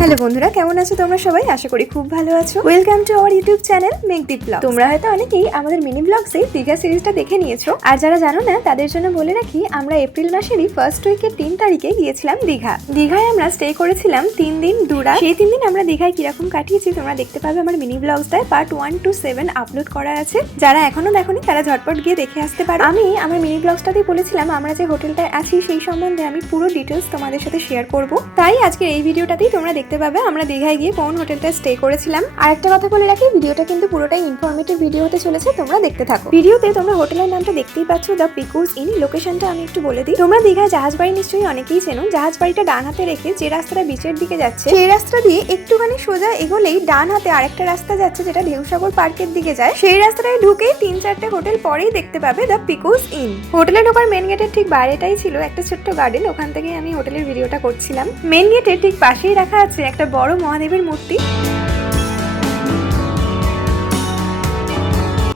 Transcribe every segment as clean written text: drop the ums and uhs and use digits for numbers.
Hello বন্ধুরা, কেমন আছো তোমরা সবাই? আশা করি খুব ভালো আছো। Welcome to our YouTube channel Meghdeep blog. তোমরা হয়তো অনেকেই আমাদের মিনি ব্লগসে দীঘা সিরিজটা দেখে নিয়েছো, আর যারা জানো না তাদের জন্য বলে রাখি, আমরা এপ্রিল মাসেরই ফার্স্ট উইকের 3 তারিখে গিয়েছিলাম দীঘায় আমরা স্টে করেছিলাম 3 দিন 2 রাত। সেই 3 দিন আমরা দীঘায় কিরকম কাটিয়েছি তোমরা দেখতে পাবে আমার মিনি ব্লগসটায়। পার্ট 1 to 7 আপলোড করা আছে, যারা এখনো দেখোনি তারা ঝটপট গিয়ে দেখে আসতে পারো। আমি আমার মিনি ব্লগসটাতেই বলেছিলাম আমরা যে হোটেলটায় আছি সেই সম্বন্ধে আমি পুরো ডিটেলস তোমাদের সাথে শেয়ার করব, তাই আজকে এই ভিডিওটাতেই তোমরা দেখতে পাবে আমরা দীঘায় গিয়ে কোন হোটেলটা স্টে করেছিলাম। আর একটা কথা বলে রাখি, ভিডিওটা কিন্তু পুরোটাই ইনফরমেটিভ ভিডিও হতে চলেছে, তোমরা দেখতে থাকো। ভিডিওতে তোমরা হোটেলের নামটা দেখতেই পাচ্ছ, দ্য পিকুজ ইন। লোকেশনটা আমি একটু বলে দিই, তোমরা দীঘায় জাহাজ বাড়ি নিশ্চয়ই অনেকেই চেনো। জাহাজ বাড়িটা ডান হাতে রেখে যে রাস্তাটা বিচের দিকে যাচ্ছে সেই রাস্তা দিয়ে একটুখানি সোজা এগোলেই ডান হাতে আরেকটা রাস্তা যাচ্ছে যেটা ঢেউসাগর পার্কের দিকে যায়। সেই রাস্তাটায় ঢুকেই 3-4টে হোটেল পরেই দেখতে পাবে দ্য পিকুজ ইন। হোটেলে ঢোকার মেন গেটের ঠিক বাইরেটাই ছিল একটা ছোট্ট গার্ডেন, ওখান থেকে আমি হোটেলের ভিডিওটা করছিলাম। মেন গেটের ঠিক পাশেই রাখা আছে একটা বড় মহাদেবের মূর্তি।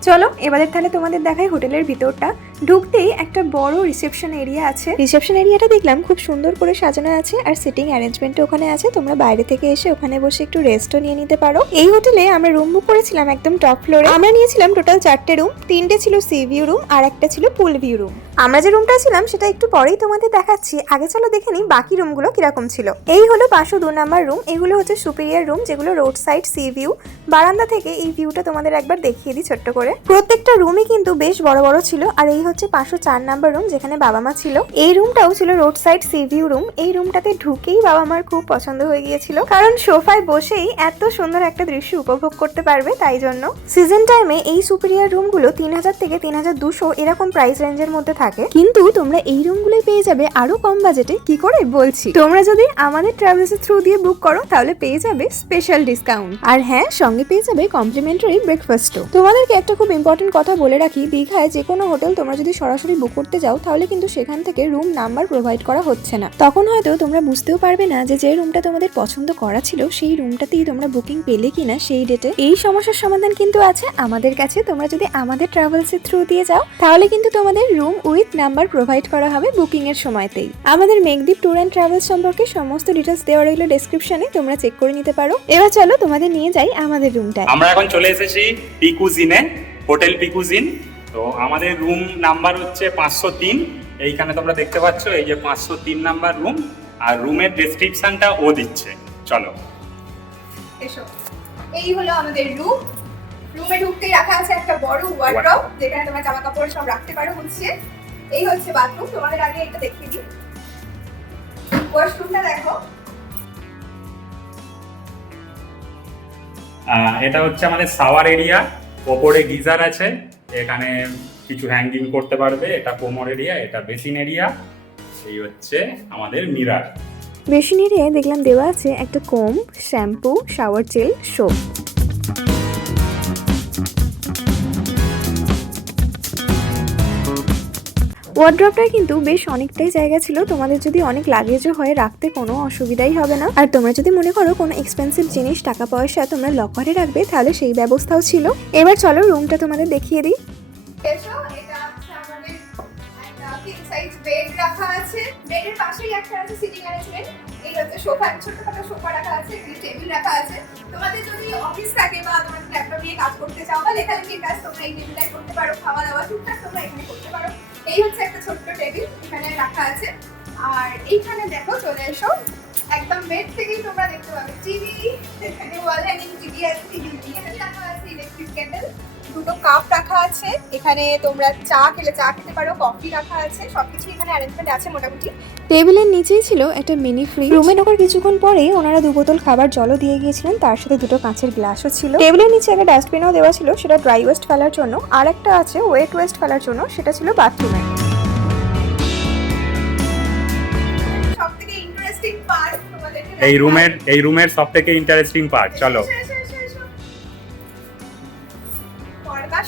চলো এবারে তাহলে তোমাদের দেখাই হোটেলের ভিতরটা। ঢুকতেই একটা বড় রিসেপশন এরিয়া আছে। রিসেপশন এরিয়াটা দেখলাম খুব সুন্দর করে সাজানো আছে, আর সিটিং অ্যারেঞ্জমেন্ট ওখানে আছে। তোমরা বাইরে থেকে এসে ওখানে বসে একটু রেস্টও নিয়ে নিতে পারো। এই হোটেলে আমরা রুম বুক করেছিলাম একদম টপ ফ্লোরে। আমরা নিয়েছিলাম টোটাল 4টে রুম, 3টে ছিল সি ভিউ রুম আর একটা ছিল পুল ভিউ রুম। আমরা যে রুমটা ছিলাম সেটা একটু পরেই তোমাদের দেখাচ্ছি, আগে চলো দেখে নিই বাকি রুমগুলো কিরকম ছিল। এই হলো 502 নাম্বার রুম। এগুলো হচ্ছে সুপিরিয়র রুম, যেগুলো রোড সাইড সি ভিউ। বারান্দা থেকে এই ভিউটা তোমাদের একবার দেখিয়ে দিই ছোট্ট করে। প্রত্যেকটা রুমই কিন্তু বেশ বড় বড় ছিল। আর এই হচ্ছে 504 নাম্বার রুম, যেখানে বাবা মা ছিল। এই রুমটাও ছিল road side C view room. এই রুমটাতে ঢুকেই বাবা মার খুব পছন্দ হয়ে গিয়েছিল, কারণ সোফায় বসেই এত সুন্দর একটা দৃশ্য উপভোগ করতে পারবে, তাই জন্য। সিজন টাইমে এই সুপিরিয়র রুমগুলো 3000 থেকে 3200 এরকম প্রাইস রেঞ্জের মধ্যে থাকে, কিন্তু তোমরা এই রুমগুলোই পেয়ে যাবে আরো কম বাজেটে। কি করে বলছি, তোমরা যদি আমাদের ট্রাভেলসের থ্রু দিয়ে বুক করো তাহলে পেয়ে যাবে স্পেশাল ডিসকাউন্ট, আর হ্যাঁ সঙ্গে পেয়ে যাবে কমপ্লিমেন্টারি ব্রেকফাস্টও। তোমাদেরকে একটা খুব ইম্পর্টেন্ট কথা বলে রাখি, দীঘায় যে কোনো হোটেল তোমরা যদি সরাসরি বুক করতে যাও তাহলে কিন্তু সেখান থেকে রুম নাম্বার প্রোভাইড করা হচ্ছে না। তখন হয়তো তোমরা বুঝতেও পারবে না যে রুমটা তোমাদের পছন্দ করা ছিল সেই রুমটাতেই তোমরা বুকিং পেলে কিনা সেই ডেটে। এই সমস্যার সমাধান কিন্তু আছে আমাদের কাছে। তোমরা যদি আমাদের ট্রাভেলসের থ্রু দিয়ে যাও তাহলে কিন্তু তোমাদের রুম উইথ নাম্বার প্রোভাইড করা হবে বুকিং এর সময়তেই। আমাদের মেঘদীপ ট্যুর অ্যান্ড ট্রাভেলস সম্পর্কে সমস্ত ডিটেলস দেওয়া রইলো ডেসক্রিপশনে, তোমরা চেক করে নিতে পারো। এবার চলো তোমাদের নিয়ে যাই আমাদের রুমটায়। আমরা এখন চলে এসেছি পিকুজিনে, হোটেল পিকুজিন। তো আমাদের রুম নাম্বার হচ্ছে 503। এইখানে তোমরা দেখতে পাচ্ছ এই যে 503 নাম্বার রুম, আর রুমের ডেসক্রিপশনটা ও দিচ্ছে। চলো এসো, এই হলো আমাদের রুম। রুমে ঢুকতেই রাখা আছে একটা বড় ওয়ার্ড্রব, যেখানে তোমরা জামা কাপড় সব রাখতে পারো। হচ্ছে এই হচ্ছে বাথরুম। তোমাদের আগে এটা দেখিয়ে দিই, ওয়াশরুমটা দেখো। এটা হচ্ছে আমাদের শাওয়ার এরিয়া, ওপরে গিজার আছে, এখানে কিছু হ্যাঙ্গিং করতে পারবে। এটা কোমর এরিয়া, এটা বেসিন এরিয়া। এই হচ্ছে আমাদের মিরার। বেসিন এরিয়ায় দেখলাম দেওয়া আছে একটা কোম, শ্যাম্পু, শাওয়ার জেল, সোপ। ওয়ার্ড্রপটায় কিন্তু বেশ অনেকটাই জায়গা ছিল, তোমাদের যদি অনেক লাগেজও হয় রাখতে কোনো অসুবিধাই হবে না। আর তোমরা যদি মনে করো কোনো এক্সপেন্সিভ জিনিস টাকা পয়সা তোমরা লকারে রাখবে তাহলে সেই ব্যবস্থাও ছিল। এবার চলো রুমটা তোমাদের দেখিয়ে দিই। বেড রাখা আছে, বেডের পাশেই একটা আছে সিটিং অ্যারেঞ্জমেন্ট। এই হচ্ছে সোফা, ছোটখাটো সোফা রাখা আছে, এখানে টেবিল রাখা আছে। তোমাদের যদি অফিস থাকে বা তোমরা ল্যাপটপ নিয়ে কাজ করতে চাও বা লেখালেখির কাজ তোমরা এই টেবিলটাই করতে পারো, খাওয়া দাওয়া টুকটাক তোমরা এখানে করতে পারো। এই হচ্ছে একটা ছোট্ট টেবিল এখানে রাখা আছে। আর এইখানে দেখো, চলে এসো, একদম বেড থেকেই তোমরা দেখতে পাবে টিভি। এখানে ওয়াল হ্যাঙ্গিং টিভি আছে, টিভি এখানে রাখা আছে ইলেকট্রিক কেটেল, দুটো কাপ রাখা আছে। এখানে তোমরা চা খেলে চা খেতে পারো, কফি রাখা আছে, সবকিছু এখানে অ্যারেঞ্জমেন্ট আছে মোটামুটি। টেবিলের নিচেই ছিল একটা মিনি ফ্রিজ। রুমে ঢোকার কিছুক্ষণ পরেই ওনারা 2 বোতল খাবার জলও দিয়ে গিয়েছিলেন, তার সাথে 2টো কাঁচের গ্লাসও ছিল। টেবিলের নিচে একটা ডাস্টবিনও দেওয়া ছিল, সেটা ড্রাই ওয়েস্ট ফেলার জন্য, আর একটা আছে ওয়েট ওয়েস্ট ফেলার জন্য, সেটা ছিল বাথরুমে। সবথেকে ইন্টারেস্টিং পার্ট তোমাদেরকে এই রুমের সবথেকে ইন্টারেস্টিং পার্ট, চলো।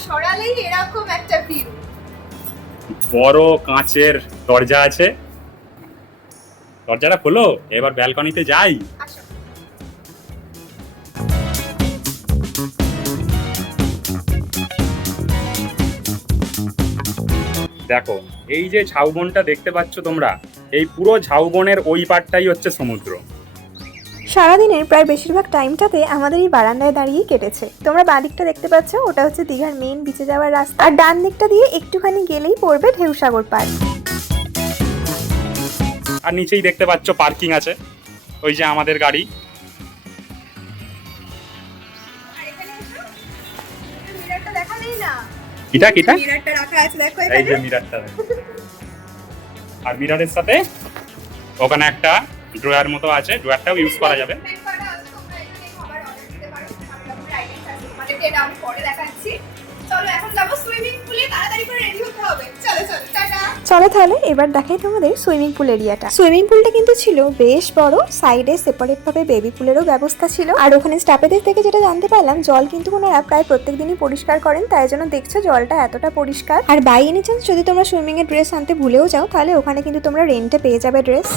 সরালেই এরকম একটা ভিউ, বড় কাঁচের দরজা আছে। দরজাটা খোলো, এবার ব্যালকনিতে যাই। দেখো এই যে ঝাউবনটা দেখতে পাচ্ছ তোমরা, এই পুরো ঝাউবনের ওই পারটাই হচ্ছে সমুদ্র। সারাদিনের প্রায় বেশিরভাগ টাইমটাতে আমাদের এই বারান্দায় দাঁড়িয়েই কেটেছে। তোমরা বাঁ দিকটা দেখতে পাচ্ছ, ওটা হচ্ছে দীঘার মেইন বিচে যাওয়ার রাস্তা, আর ডান দিকটা দিয়ে একটুখানি গেলেই পড়বে ঢেউসাগর পার্ক। আর নিচেই দেখতে পাচ্ছ পার্কিং আছে, ওই যে আমাদের গাড়ি। কিটা কিটা মিররটা রাখা আছে, দেখো এই যে মিররটা। আর মিররের সাথে ওখানে একটা ড্রয়ার মতো আছে, ড্রয়ারটাও ইউজ করা যাবে। চলো তাহলে এবার দেখাই তোমাদের সুইমিং পুল এরিয়াটা। সুইমিং পুলটা কিন্তু ছিল বেশ বড়, সাইডে সেপারেট ভাবে বেবি পুলেরও ব্যবস্থা ছিল। আর ওখানে স্টাফেদের থেকে যেটা জানতে পারলাম, জল কিন্তু ওনারা প্রায় প্রত্যেকদিনই পরিষ্কার করেন, তাই জন্য দেখছো জলটা এতটা পরিষ্কার। আর বাই এনি চান্স যদি তোমরা সুইমিং এর ড্রেস আনতে ভুলেও যাও, তাহলে ওখানে কিন্তু তোমরা রেন্টে পেয়ে যাবে ড্রেস।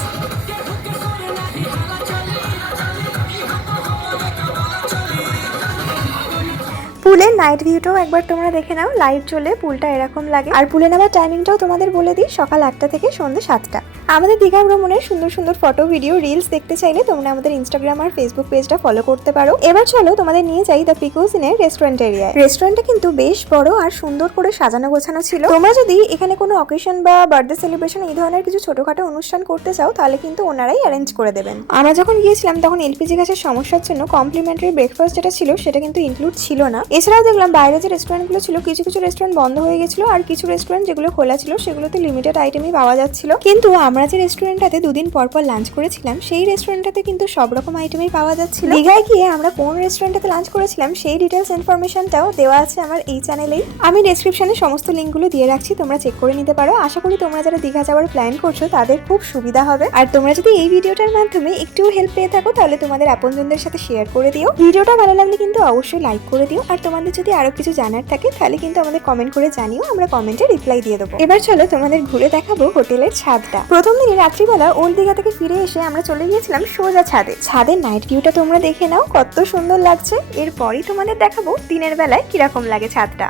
পুলের নাইট ভিউটাও একবার তোমরা দেখে নাও, লাইট জ্বলে পুলটা এরকম লাগে। আর পুলে নামার টাইমিংটাও তোমাদের বলে দিই, সকাল 8টা থেকে সন্ধ্যে 7টা। আমাদের দীঘা ভ্রমণের সুন্দর সুন্দর ফটো, ভিডিও, রিলস দেখতে চাইলে তোমরা আমাদের ইনস্টাগ্রাম আর ফেসবুক পেজটা ফলো করতে পারো। এবার চলো তোমাদের নিয়ে যাই দ্য পিকুজ ইনের রেস্টুরেন্ট এরিয়ায়। রেস্টুরেন্টটা কিন্তু বেশ বড় আর সুন্দর করে সাজানো গোছানো ছিল। তোমরা যদি এখানে কোনো অকেশন বা বার্থডে সেলিব্রেশন এই ধরনের কিছু ছোটখাটো অনুষ্ঠান করতে চাও, তাহলে কিন্তু ওনারাই অ্যারেঞ্জ করে দেবেন। আমরা যখন গিয়েছিলাম তখন এলপিজি গ্যাসের সমস্যার জন্য কমপ্লিমেন্টারি ব্রেকফাস্ট যেটা ছিল সেটা কিন্তু ইনক্লুড ছিল না। এছাড়াও দেখলাম বাইরে যে রেস্টুরেন্টগুলো ছিল, কিছু কিছু রেস্টুরেন্ট বন্ধ হয়ে গেছিল, আর কিছু রেস্টুরেন্ট যেগুলো খোলা ছিল সেগুলোতে লিমিটেড আইটেমই পাওয়া যাচ্ছিল। কিন্তু আমরা যে রেস্টুরেন্টটাতে দুদিন পর পর লাঞ্চ করেছিলাম, সেই রেস্টুরেন্টটাতে কিন্তু সব রকম আইটেমই পাওয়া যাচ্ছিল। দীঘায় গিয়ে আমরা কোন রেস্টুরেন্টটাতে লাঞ্চ করেছিলাম সেই ডিটেলস ইনফরমেশনটাও দেওয়া আছে আমার এই চ্যানেলেই। আমি ডেসক্রিপশনে সমস্ত লিঙ্কগুলো দিয়ে রাখছি, তোমরা চেক করে নিতে পারো। আশা করি তোমরা যারা দীঘা যাওয়ার প্ল্যান করছো তাদের খুব সুবিধা হবে। আর তোমরা যদি এই ভিডিওটার মাধ্যমে একটু হেল্প পেয়ে থাকো, তাহলে তোমাদের আপনজনদের সাথে শেয়ার করে দিও। ভিডিওটা ভালো লাগলে কিন্তু অবশ্যই লাইক করে দিও। আর তোমাদের যদি আরো কিছু জানার থাকে তাহলে কিন্তু আমাদের কমেন্ট করে জানিও, আমরা কমেন্টে রিপ্লাই দিয়ে দেবো। এবার চলো তোমাদের ঘুরে দেখাবো হোটেলের ছাদটা। প্রথম দিনে রাত্রিবেলা ওল্ড দীঘা থেকে ফিরে এসে আমরা চলে গিয়েছিলাম সোজা ছাদে। ছাদের নাইট ভিউটা তোমরা দেখে নাও, কত সুন্দর লাগছে। এরপরই তোমাদের দেখাবো দিনের বেলায় কিরকম লাগে ছাদটা।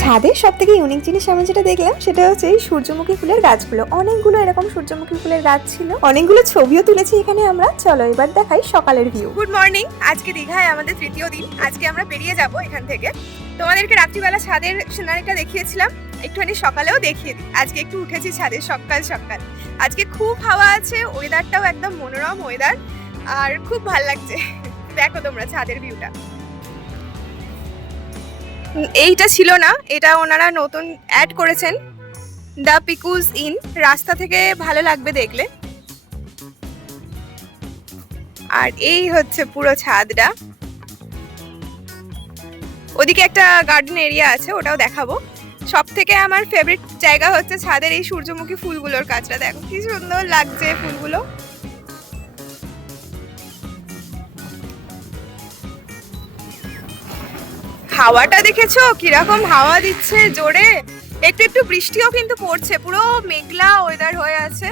ছাদের সব থেকে ইউনিক জিনিস আমি যেটা দেখলাম সেটা হচ্ছে এই সূর্যমুখী ফুলের গাছগুলো। অনেকগুলো এরকম সূর্যমুখী ফুলের গাছ ছিল, অনেকগুলো ছবিও তুলেছি এখানে আমরা। চলো এবার দেখাই সকালের ভিউ। Good morning. আজকে দীঘায় আমাদের তৃতীয় দিন। আজকে আমরা বেরিয়ে যাব এখান থেকে। তোমাদেরকে রাত্রিবেলা ছাদের সিনারিটা দেখিয়েছিলাম, একটুখানি সকালেও দেখিয়ে দিই। আজকে একটু উঠেছি ছাদে সকাল সকাল। আজকে খুব হাওয়া আছে, ওয়েদারটাও একদম মনোরম ওয়েদার, আর খুব ভালো লাগছে। দেখো তোমরা ছাদের ভিউটা। এইটা ছিল না, এটা ওনারা নতুন অ্যাড করেছেন, দ্য পিকুজ ইন। রাস্তা থেকে ভালো লাগবে দেখলে। আর এই হচ্ছে পুরো ছাদটা। ওদিকে একটা গার্ডেন এরিয়া আছে, ওটাও দেখাবো। সব থেকে আমার ফেভারিট জায়গা হচ্ছে ছাদের এই সূর্যমুখী ফুলগুলোর কাজটা। দেখো কি সুন্দর লাগছে ফুলগুলো। হাওয়াটা দেখেছো কিরকম হাওয়া দিচ্ছে জোরে, একটু একটু বৃষ্টিও কিন্তু পড়ছে, পুরো মেঘলা ওয়েদার হয়ে আছে।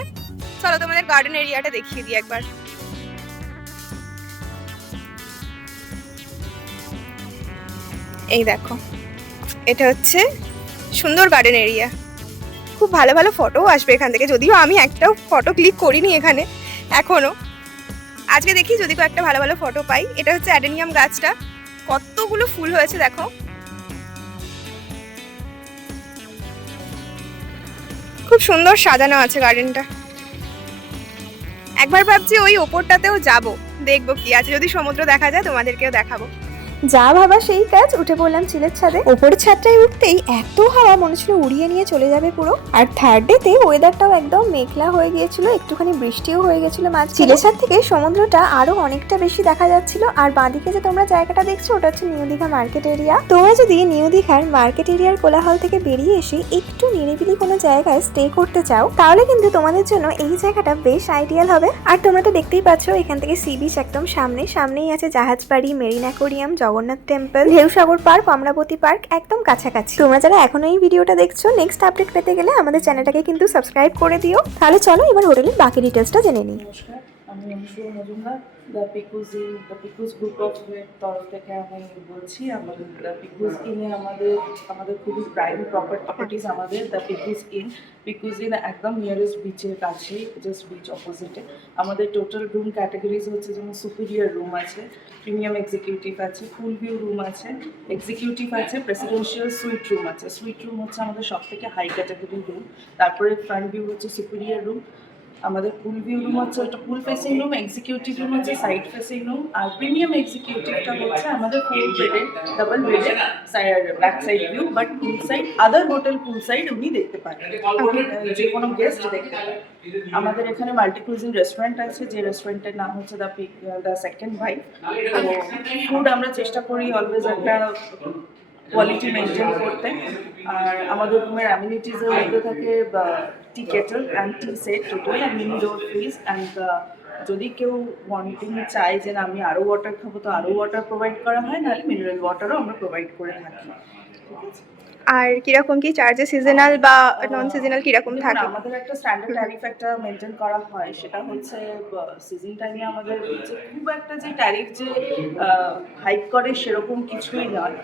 চলো তোমাদের গার্ডেন এরিয়াটা দেখিয়ে দিই একবার। এই দেখো, এটা হচ্ছে সুন্দর গার্ডেন এরিয়া। খুব ভালো ভালো ফটোও আসবে এখান থেকে, যদিও আমি একটাও ফটো ক্লিক করিনি এখানে এখনো। আজকে দেখি যদি একটা ভালো ভালো ফটো পাই। এটা হচ্ছে অ্যাডেনিয়াম গাছটা, কতগুলো ফুল হয়েছে দেখো। খুব সুন্দর সাজানো আছে গার্ডেনটা। একবার ভাবছি ওই ওপরটাতেও যাব, দেখবো কি আছে, যদি সমুদ্র দেখা যায় তোমাদেরকেও দেখাবো। যা ভাবা সেই কাজ, উঠে পড়লাম চিলের ছাদে। ওপরের ছাদটায় উঠতেই এত হাওয়া মনে ছিল উড়িয়ে নিয়ে চলে যাবে পুরো। আর থার্ড ডেতে ওয়েদারটাও একদম মেঘলা হয়ে গিয়েছিল, একটুখানি বৃষ্টিও হয়ে গেছিল মাঝ। চিলের ছাদ থেকে সমুদ্রটা আরো অনেকটা বেশি দেখা যাচ্ছিল। আর বাঁদিকে যে তোমরা জায়গাটা দেখছো ওটা হচ্ছে নিউ দীঘা মার্কেট এরিয়া। তোমরা যদি নিউ দীঘার মার্কেট এরিয়ার কোলাহল থেকে বেরিয়ে এসে একটু নিরিবিলি কোনো জায়গায় স্টে করতে চাও, তাহলে কিন্তু তোমাদের জন্য এই জায়গাটা বেশ আইডিয়াল হবে। আর তোমরা তো দেখতেই পাচ্ছ এখান থেকে সি বিচ একদম সামনেই আছে Jahajbari, marine aquarium, Jagannath temple, ঢেউসাগর park, Amaravati park একদম কাছাকাছি। তোমরা যারা এখনো এই ভিডিওটা দেখছো, নেক্সট আপডেট পেতে গেলে আমাদের চ্যানেলটাকে কিন্তু সাবস্ক্রাইব করে দিও। তাহলে চলো এবার হোটেলের বাকি ডিটেলসটা জেনে নিই। নমস্কার, আমি অনুষ্কা মজুমদার দ্য পিকুজ গ্রুপ অফ তরফ থেকে আমি বলছি। আমাদের দ্য পিকুজ ইনে আমাদের খুবই প্রাইম প্রপার্টিজ আমাদের দ্য পিকুজ ইন একদম নিয়ারেস্ট বিচের কাছে, জাস্ট বিচ অপোজিটে। আমাদের টোটাল রুম ক্যাটাগরিজ হচ্ছে যেমন সুপিরিয়র রুম আছে, প্রিমিয়াম এক্সিকিউটিভ আছে, ফুল ভিউ রুম আছে, এক্সিকিউটিভ আছে, প্রেসিডেন্সিয়াল সুইট রুম আছে। সুইট রুম হচ্ছে আমাদের সব থেকে হাই ক্যাটাগরি রুম। তারপরে ফ্রন্ট ভিউ হচ্ছে সুপিরিয়র রুম। আমাদের পুল ভিউ রুম হচ্ছে ওটা pool facing room, executive room হচ্ছে সাইড ফেসিং রুম, আর প্রিমিয়াম এক্সিকিউটিভটা হচ্ছে আমাদের full bedded double bedded back side view, but pool side other hotel pool side উনি দেখতে পারেন, যে কোনো গেস্ট দেখতে পারেন। আমাদের এখানে মাল্টি কুইজিন রেস্টুরেন্ট আছে, যে রেস্টুরেন্টের নাম হচ্ছে দ্য সেকেন্ড বাইট। তো ফুড আমরা চেষ্টা করি অলওয়েজ একটা কোয়ালিটি মেনটেন করতে। আর আমাদের রুমের অ্যামিনিটিসের মধ্যে থাকে tea kettle and tea set total and mini door fridge and যদি কেউ ওয়ান্টিং চায় যে না আমি আরও ওয়াটার খাবো তো আরও ওয়াটার প্রোভাইড করা হয়, নাহলে মিনারেল ওয়াটারও আমরা প্রোভাইড করে থাকি। ঠিক আছে। আর কিরকম কি চার্জে, সিজনাল বা নন সিজনাল কিরকম থাকে? আমাদের একটা স্ট্যান্ডার্ড ট্যারিফ একটা মেনটেন করা হয়, সেটা হচ্ছে সিজন টাইমে আমাদের হচ্ছে খুব একটা যে ট্যারিফ যে হাইক করে সেরকম কিছুই নয়।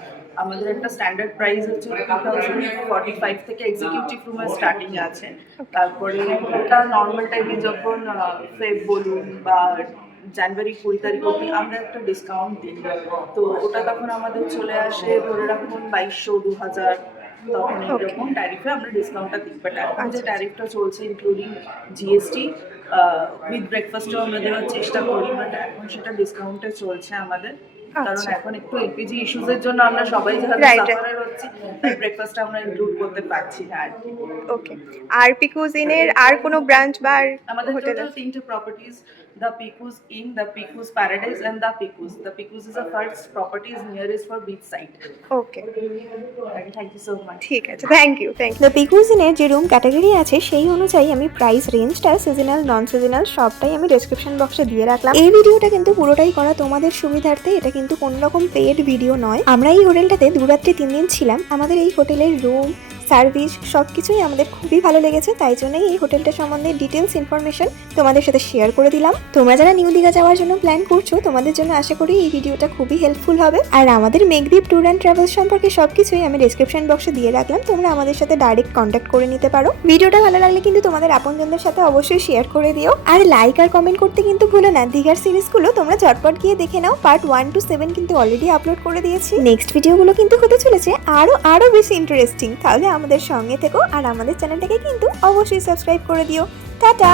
আমাদের একটা স্ট্যান্ডার্ড প্রাইস হচ্ছে 2045 থেকে এক্সিকিউটিভ রুমের স্টার্টিং আছে। তারপরে ওটা নর্মাল টাইমে যখন ফেব বলুন বা জানুয়ারি 20 তারিখ অবধি আমরা একটা ডিসকাউন্ট দিই, তো ওটা তখন আমাদের চলে আসে ধরে রাখুন 2200-2000, তখন এরকম ট্যারিফে আমরা ডিসকাউন্টটা দিই। বাট এখন যে ট্যারিফটা চলছে ইনক্লুডিং জিএসটি উইথ ব্রেকফাস্টও আমরা দেওয়ার চেষ্টা করি, বাট এখন সেটা ডিসকাউন্টে চলছে আমাদের, কারণ এখন একটু এলপিজি ইস্যুসের জন্য আমরা সবাই সাফারার হচ্ছি, তাই ব্রেকফাস্টটা আমরা ইনক্লুড করতে পারছি না আর কি। ওকে। আর পিকুজ ইনের আর কোনো ব্রাঞ্চ বা আমাদের হোটেল? টোটাল 3টে properties, the Picoos Inn, the Picoos Paradise and the Picoos. The Picoos is the first property is nearest for beach side. Okay, Thank you so much. ঠিক আছে, থ্যাংক ইউ। দ্য পিকুজিনের যে room category আছে সেই অনুযায়ী আমি price রেঞ্জটা seasonal non seasonal সবটাই আমি ডেসক্রিপশন বক্সে দিয়ে রাখলাম। এই ভিডিওটা কিন্তু পুরোটাই করা তোমাদের সুবিধার্থে, এটা কিন্তু কোনো রকম পেড ভিডিও নয়। আমরা এই হোটেলটাতে 2 রাত্রি 3 দিন ছিলাম। আমাদের এই হোটেলের রুম সার্ভিস সব কিছুই আমাদের খুবই ভালো লেগেছে, তাই জন্যই এই হোটেলটা সম্বন্ধে ডিটেলস ইনফরমেশন তোমাদের সাথে শেয়ার করে দিলাম। তোমরা যারা নিউ দীঘা যাওয়ার জন্য প্ল্যান করছো তোমাদের জন্য আশা করি এই ভিডিওটা খুবই হেল্পফুল হবে। আর আমাদের মেঘদ্বীপ ট্যুর অ্যান্ড ট্রাভেলস সম্পর্কে সবকিছুই আমি ডেসক্রিপশন বক্সে দিয়ে রাখলাম, তোমরা আমাদের সাথে ডাইরেক্ট কন্ট্যাক্ট করে নিতে পারো। ভিডিওটা ভালো লাগলে কিন্তু তোমাদের আপনজনদের সাথে অবশ্যই শেয়ার করে দিও, আর লাইক আর কমেন্ট করতে কিন্তু ভুলো না। দীঘার সিরিজগুলো তোমরা ঝটপট গিয়ে দেখে নাও, পার্ট 1 to 7 কিন্তু অলরেডি আপলোড করে দিয়েছি। নেক্সট ভিডিওগুলো কিন্তু হতে চলেছে আরো বেশি ইন্টারেস্টিং, তাহলে আমাদের সঙ্গে থেকো আর আমাদের চ্যানেলটাকে কিন্তু অবশ্যই সাবস্ক্রাইব করে দিও। টাটা।